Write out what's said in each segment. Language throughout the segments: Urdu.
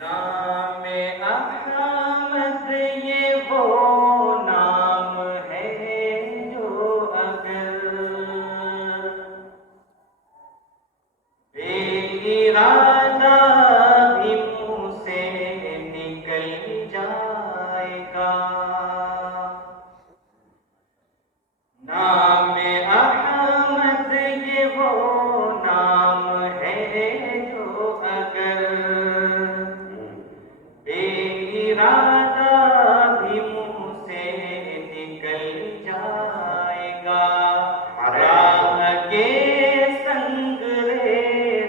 نام احمد یہ وہ نام ہے جو اگر بے ارادہ بھی منہ سے نکل جائے گا. نام احمد یہ وہ نام ہے جو اگر بے ارادہ بھی منہ سے نکل جائے گا. راہ کے سنگرے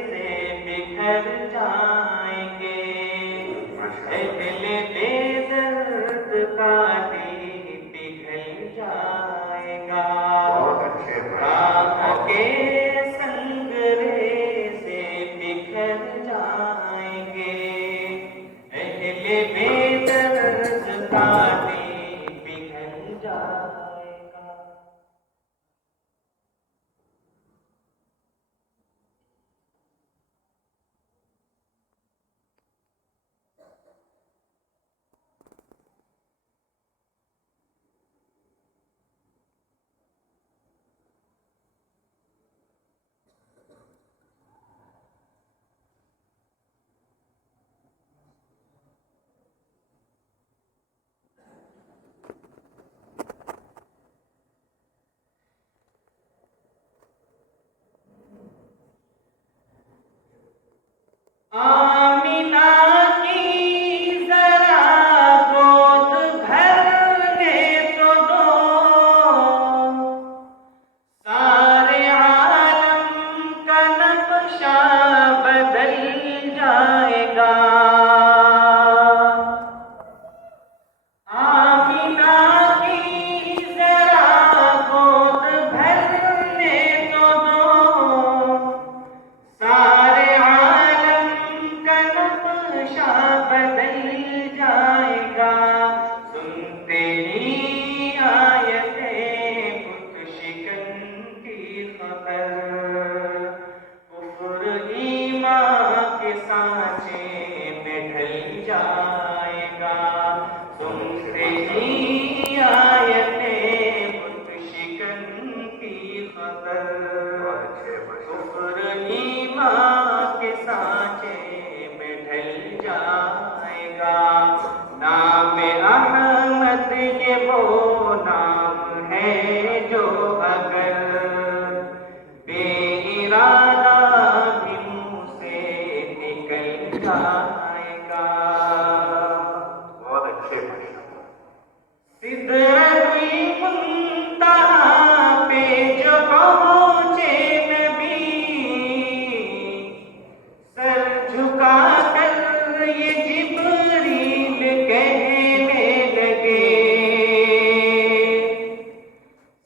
سے بکھر جائیں گے. دل بے درد کا بھی پگھل جائے گا. راہ کے سنگرے سے بکھر جائیں گے. بے درد کا بھی پگھل جائے گا. آمینہ کی ذرا گود بھرنے تو دو. سارے عالم کا نقشہ بدل جائے گا. آمینہ کی ذرا گود بھرنے تو دو. سارے بدل جائے گا. سنتے ہی آیتیں بت شکن کی خبر. کفر ایمان کے سانچے میں ڈھل جائے گا. سنتے ہی آیتیں بت شکن کی خبر. کفر ایمان کے سانچے جائے گا. نام احمد یہ وہ نام ہے جو اگر بے ارادہ بھی منہ سے نکل جائے گا. بہت اچھے سدرۃ المنتہا پہ جو پہنچے نبی, سر جھکا کر یہ جبریل کہنے لگے.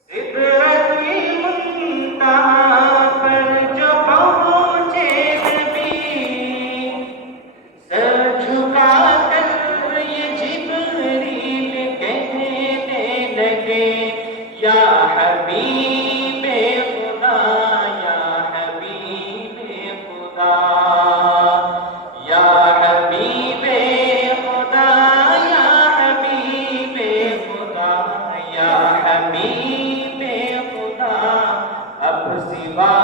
سدرۃ المنتہا پر جو پہنچے نبی, سر جھکا کر یہ جبریل کہنے لگے. یا حبیب خدا, یا حبیب خدا, یا حبیب خدا, یا حبیب خدا, یا حبیب خدا. اب سوا